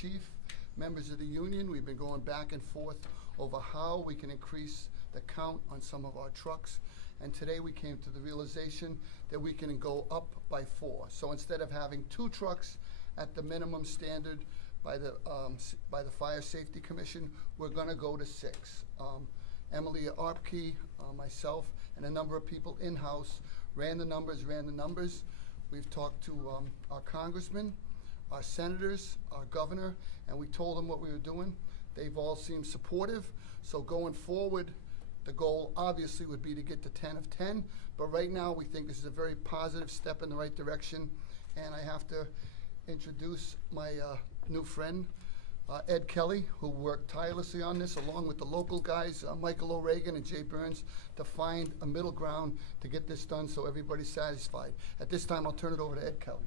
chief, members of the union. We've been going back and forth over how we can increase the count on some of our trucks. And today we came to the realization that we can go up by 4. So instead of having 2 trucks at the minimum standard by the Fire Safety Commission, we're going to go to 6. Emily Arpke, myself, and a number of people in-house ran the numbers. We've talked to our congressman, our senators, our governor, and we told them what we were doing. They've all seemed supportive. So going forward, the goal obviously would be to get to 10 of 10, but right now we think this is a very positive step in the right direction. And I have to introduce my new friend, Ed Kelly, who worked tirelessly on this along with the local guys, Michael O'Regan and Jay Burns, to find a middle ground to get this done so everybody's satisfied. At this time, I'll turn it over to Ed Kelly.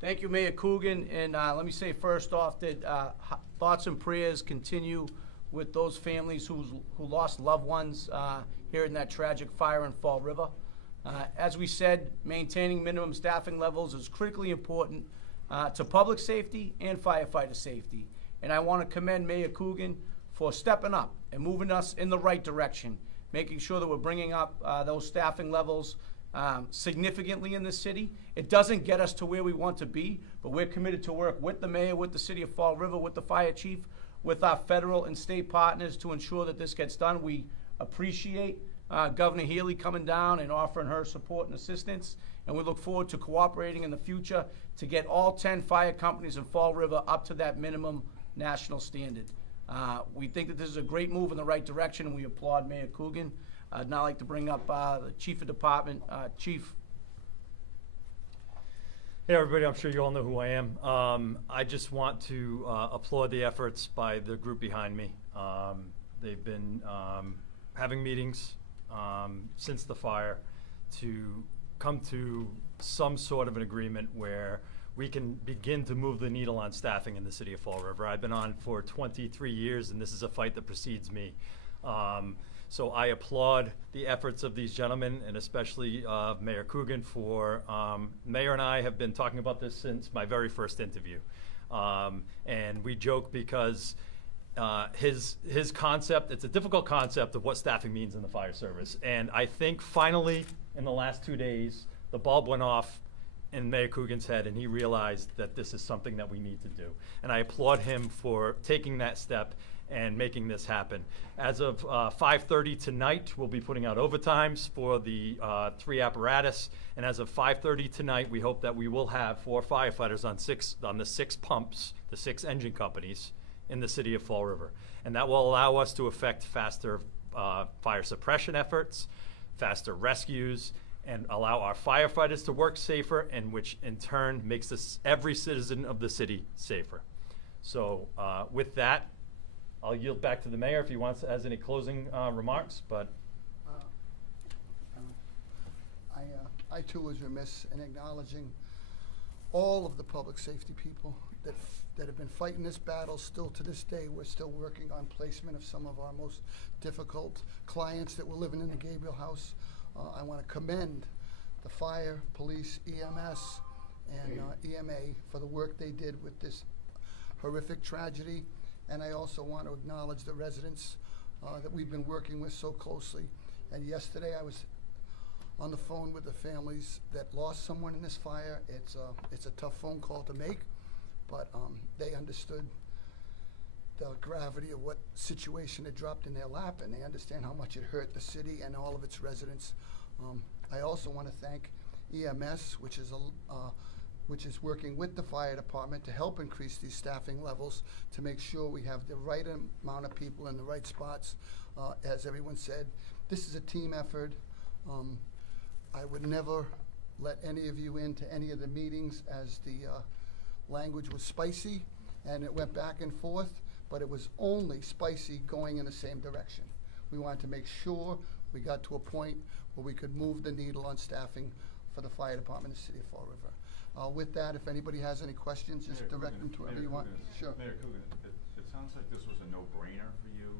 Thank you, Mayor Coogan, and let me say first off that thoughts and prayers continue with those families who lost loved ones here in that tragic fire in Fall River. As we said, maintaining minimum staffing levels is critically important to public safety and firefighter safety. And I want to commend Mayor Coogan for stepping up and moving us in the right direction, making sure that we're bringing up those staffing levels significantly in the city. It doesn't get us to where we want to be, but we're committed to work with the mayor, with the city of Fall River, with the fire chief, with our federal and state partners to ensure that this gets done. We appreciate Governor Healy coming down and offering her support and assistance, and we look forward to cooperating in the future to get all 10 fire companies in Fall River up to that minimum national standard. We think that this is a great move in the right direction, and we applaud Mayor Coogan. I'd now like to bring up the Chief of Department. Chief. Hey everybody, I'm sure you all know who I am. I just want to applaud the efforts by the group behind me. They've been having meetings since the fire to come to some sort of an agreement where we can begin to move the needle on staffing in the city of Fall River. I've been on for 23 years and this is a fight that precedes me. So I applaud the efforts of these gentlemen, and especially Mayor Coogan for, Mayor and I have been talking about this since my very first interview. And we joke because his concept, it's a difficult concept of what staffing means in the fire service. And I think finally, in the last 2 days, the bulb went off in Mayor Coogan's head and he realized that this is something that we need to do. And I applaud him for taking that step and making this happen. As of 5:30 tonight, we'll be putting out overtimes for the 3 apparatus. And as of 5:30 tonight, we hope that we will have 4 firefighters on the 6 pumps, the 6 engine companies in the city of Fall River. And that will allow us to effect faster fire suppression efforts, faster rescues, and allow our firefighters to work safer, and which in turn makes every citizen of the city safer. So with that, I'll yield back to the mayor if he has any closing remarks. But I too was remiss in acknowledging all of the public safety people that have been fighting this battle. Still to this day, we're still working on placement of some of our most difficult clients that were living in the Gabriel House. I want to commend the fire, police, EMS, and EMA for the work they did with this horrific tragedy. And I also want to acknowledge the residents that we've been working with so closely. And yesterday I was on the phone with the families that lost someone in this fire. It's a tough phone call to make, but they understood the gravity of what situation had dropped in their lap, and they understand how much it hurt the city and all of its residents. I also want to thank EMS, which is working with the fire department to help increase these staffing levels to make sure we have the right amount of people in the right spots. As everyone said, this is a team effort. I would never let any of you into any of the meetings as the language was spicy and it went back and forth, but it was only spicy going in the same direction. We wanted to make sure we got to a point where we could move the needle on staffing for the fire department in the city of Fall River. With that, if anybody has any questions, just direct them to whoever you want. Sure. Mayor Coogan, it sounds like this was a no-brainer for you.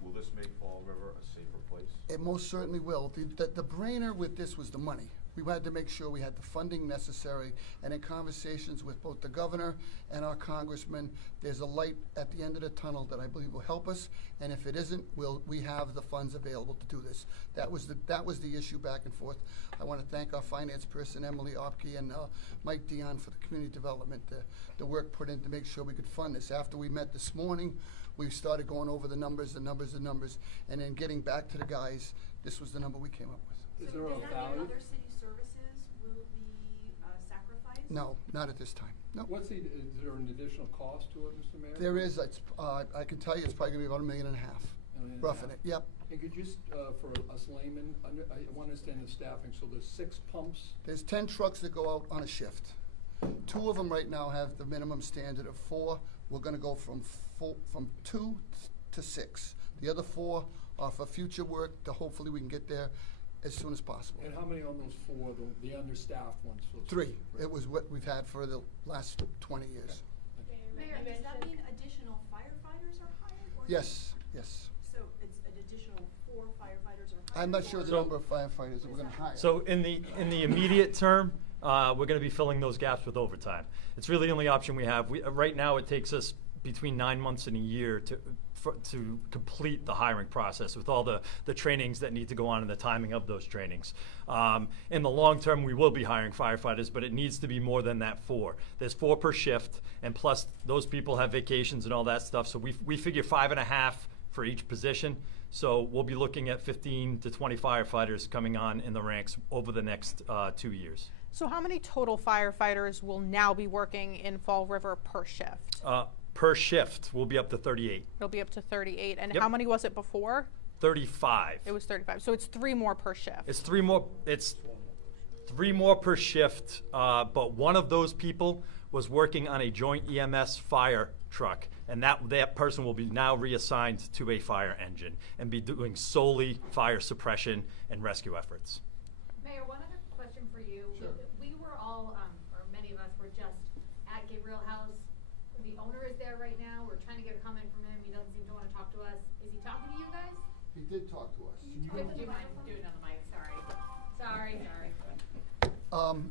Will this make Fall River a safer place? It most certainly will. The brainer with this was the money. We had to make sure we had the funding necessary, and in conversations with both the governor and our congressman, there's a light at the end of the tunnel that I believe will help us, and if it isn't, we have the funds available to do this. That was the issue back and forth. I want to thank our finance person, Emily Opke, and Mike Dion for the community development, the work put in to make sure we could fund this. After we met this morning, we started going over the numbers, and then getting back to the guys, this was the number we came up with. Is there a Does that mean value? other city services will be sacrificed? No, not at this time, no. Is there an additional cost to it, Mr. Mayor? There is, I can tell you it's probably gonna be about $1.5 million, roughing it, yep. And could you just, for us laymen, I want to understand the staffing, so there's 6 pumps? There's 10 trucks that go out on a shift. 2 of them right now have the minimum standard of 4. We're gonna go from 2 to 6. The other 4 are for future work, hopefully we can get there as soon as possible. And how many on those 4, the understaffed ones? 3, it was what we've had for the last 20 years. Mayor, does that mean additional firefighters are hired? Or Yes. So it's an additional 4 firefighters are hired? I'm not sure the So- number of firefighters that we're gonna hire. So in the immediate term, we're going to be filling those gaps with overtime. It's really the only option we have. Right now, it takes us between 9 months and a year to complete the hiring process with all the trainings that need to go on and the timing of those trainings. In the long term, we will be hiring firefighters, but it needs to be more than that 4. There's 4 per shift, and plus those people have vacations and all that stuff. So we figure 5.5 for each position. So we'll be looking at 15 to 20 firefighters coming on in the ranks over the next 2 years. So how many total firefighters will now be working in Fall River per shift? Per shift, we'll be up to 38. It'll be up to 38. And Yep. how many was it before? 35. It was 35. So it's 3 more per shift. It's 3 more. It's 3 more per shift. But one of those people was working on a joint EMS fire truck, and that person will be now reassigned to a fire engine and be doing solely fire suppression and rescue efforts. Mayor, one other question for you. Sure. We were all, or many of us were just at Gabriel House. The owner is there right now. We're trying to get a comment from him. He doesn't seem to want to talk to us. Is he talking to you guys? He did talk to us. Do you mind doing it on the mic? Sorry.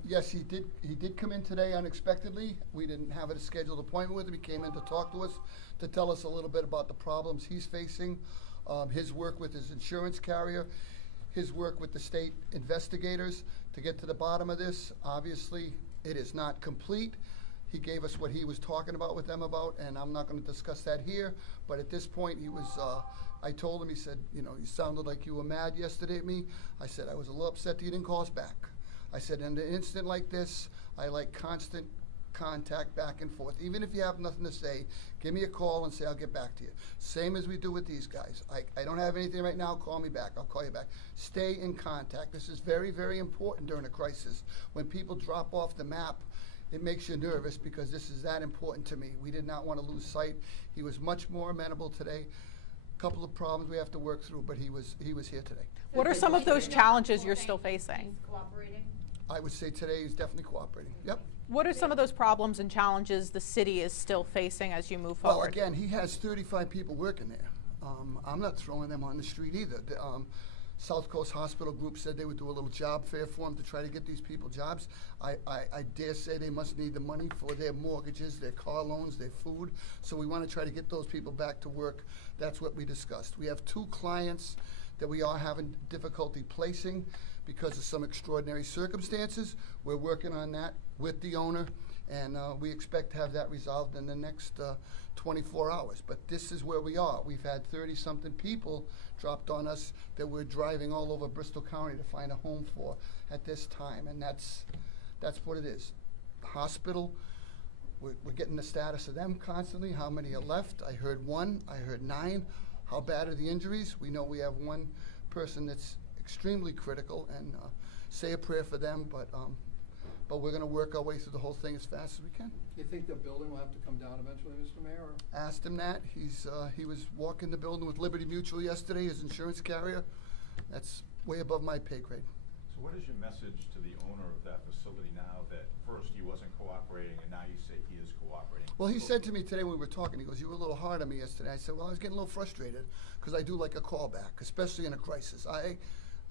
Yes, he did come in today unexpectedly. We didn't have a scheduled appointment with him. He came in to talk to us, to tell us a little bit about the problems he's facing, his work with his insurance carrier, his work with the state investigators to get to the bottom of this. Obviously, it is not complete. He gave us what he was talking about with them about, and I'm not gonna discuss that here, but at this point, he was, I told him, he said, you sounded like you were mad yesterday at me. I said, I was a little upset that you didn't call us back. I said, in an instant like this, I like constant contact back and forth. Even if you have nothing to say, give me a call and say, I'll get back to you. Same as we do with these guys. I don't have anything right now, call me back, I'll call you back. Stay in contact. This is very, very important during a crisis. When people drop off the map, it makes you nervous because this is that important to me. We did not want to lose sight. He was much more amenable today. Couple of problems we have to work through, but he was here today. What are some of those challenges you're still facing? He's cooperating. I would say today he's definitely cooperating. Yep. What are some of those problems and challenges the city is still facing as you move Well, forward? again, he has 35 people working there. I'm not throwing them on the street either. South Coast Hospital Group said they would do a little job fair for him to try to get these people jobs. I dare say they must need the money for their mortgages, their car loans, their food. So we want to try to get those people back to work. That's what we discussed. We have 2 clients that we are having difficulty placing because of some extraordinary circumstances. We're working on that with the owner, and we expect to have that resolved in the next 24 hours. But this is where we are. We've had 30-something people dropped on us that we're driving all over Bristol County to find a home for at this time, and that's what it is. The hospital, we're getting the status of them constantly, how many are left. I heard 1, I heard 9. How bad are the injuries? We know we have 1 person that's extremely critical, and say a prayer for them, but we're gonna work our way through the whole thing as fast as we can. You think the building will have to come down eventually, Mr. Mayor? Or? Asked him that. He was walking the building with Liberty Mutual yesterday, his insurance carrier. That's way above my pay grade. So what is your message to the owner of that facility now that first he wasn't cooperating and now you say he is cooperating? Well, he said to me today when we were talking, he goes, you were a little hard on me yesterday. I said, well, I was getting a little frustrated because I do like a callback, especially in a crisis.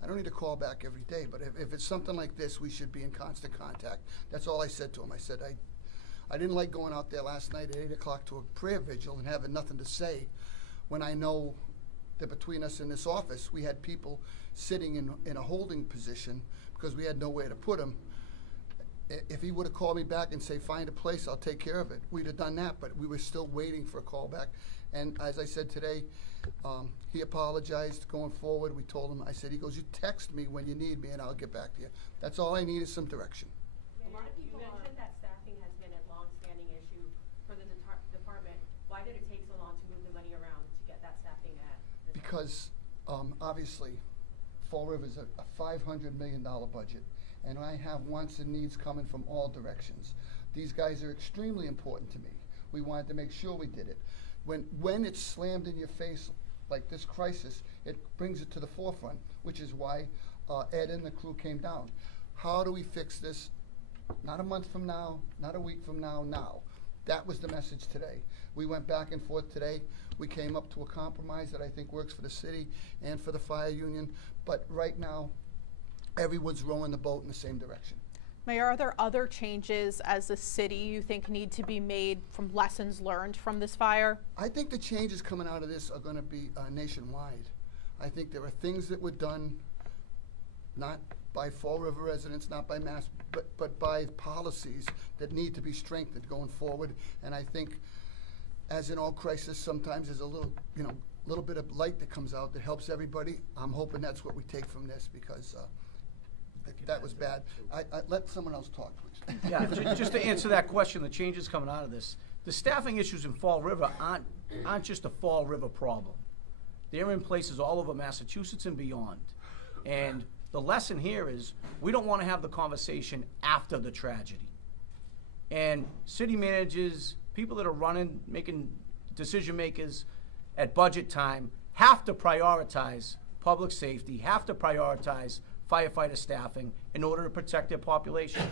I don't need to call back every day, but if it's something like this, we should be in constant contact. That's all I said to him. I said, I didn't like going out there last night at 8 o'clock to a prayer vigil and having nothing to say when I know that between us in this office, we had people sitting in a holding position because we had nowhere to put them. If he would have called me back and say, find a place, I'll take care of it, we'd have done that, but we were still waiting for a call back. And as I said today, he apologized going forward. We told him, I said, he goes, you text me when you need me and I'll get back to you. That's all I need is some direction. A lot of people mentioned that staffing has been a long-standing issue for the department. Why did it take so long to move the money around to get that staffing at this point? Because obviously, Fall River is a $500 million budget, and I have wants and needs coming from all directions. These guys are extremely important to me. We wanted to make sure we did it. When it's slammed in your face like this crisis, it brings it to the forefront, which is why Ed and the crew came down. How do we fix this? Not a month from now, not a week from now, now. That was the message today. We went back and forth today. We came up to a compromise that I think works for the city and for the fire union. But right now, everyone's rowing the boat in the same direction. Mayor, are there other changes as a city you think need to be made from lessons learned from this fire? I think the changes coming out of this are going to be nationwide. I think there are things that were done not by Fall River residents, not by mass, but by policies that need to be strengthened going forward. And I think, as in all crisis, sometimes there's a little bit of light that comes out that helps everybody. I'm hoping that's what we take from this, because that was bad. I let someone else talk, please. Yeah, just to answer that question, the changes coming out of this, the staffing issues in Fall River aren't just a Fall River problem. They're in places all over Massachusetts and beyond. And the lesson here is we don't want to have the conversation after the tragedy. And city managers, people that are running, making decision makers at budget time have to prioritize public safety, have to prioritize firefighter staffing in order to protect their population.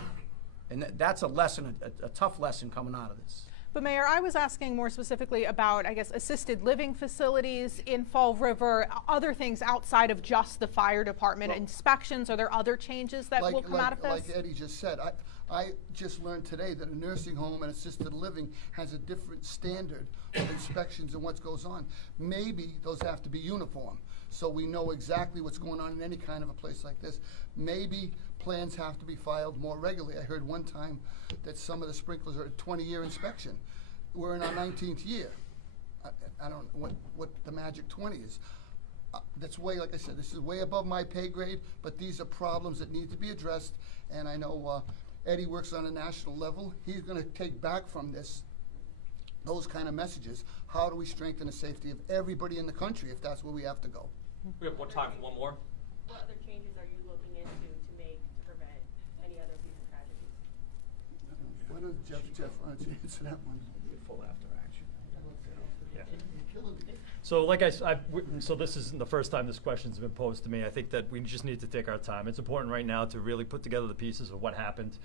And that's a lesson, a tough lesson coming out of this. But Mayor, I was asking more specifically about, I guess, assisted living facilities in Fall River, other things outside of just the fire department inspections. Are there other changes that will come out of this? Like Eddie just said, I just learned today that a nursing home and assisted living has a different standard of inspections and what goes on. Maybe those have to be uniform, so we know exactly what's going on in any kind of a place like this. Maybe plans have to be filed more regularly. I heard one time that some of the sprinklers are a 20-year inspection. We're in our 19th year. I don't know what the magic 20 is. That's way, like I said, this is way above my pay grade, but these are problems that need to be addressed, and I know Eddie works on a national level. He's going to take back from this those kind of messages. How do we strengthen the safety of everybody in the country if that's where we have to go? We have time for one more. What other changes are you looking into to make to prevent any other future tragedies? Why don't Jeff, why don't you answer that one? Full after action. You're killing me. So so this isn't the first time this question's been posed to me. I think that we just need to take our time. It's important right now to really put together the pieces of what happened.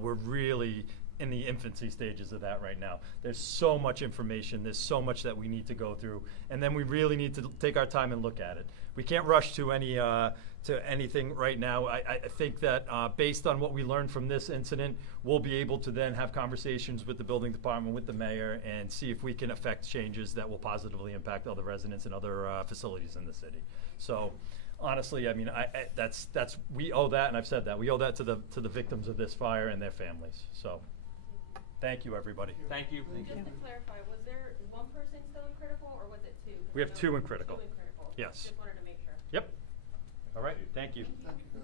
We're really in the infancy stages of that right now. There's so much information, there's so much that we need to go through, and then we really need to take our time and look at it. We can't rush to anything right now. I think that based on what we learned from this incident, we'll be able to then have conversations with the building department, with the mayor, and see if we can affect changes that will positively impact other residents and other facilities in the city. So honestly, I mean, that's we owe that, and I've said that, we owe that to the victims of this fire and their families. So thank you, everybody. Thank you. Just to clarify, was there one person still in critical, or was it two? We have two in critical. Two in critical. Yes. Just wanted to make sure. Yep. All right, thank you. Thank you, guys.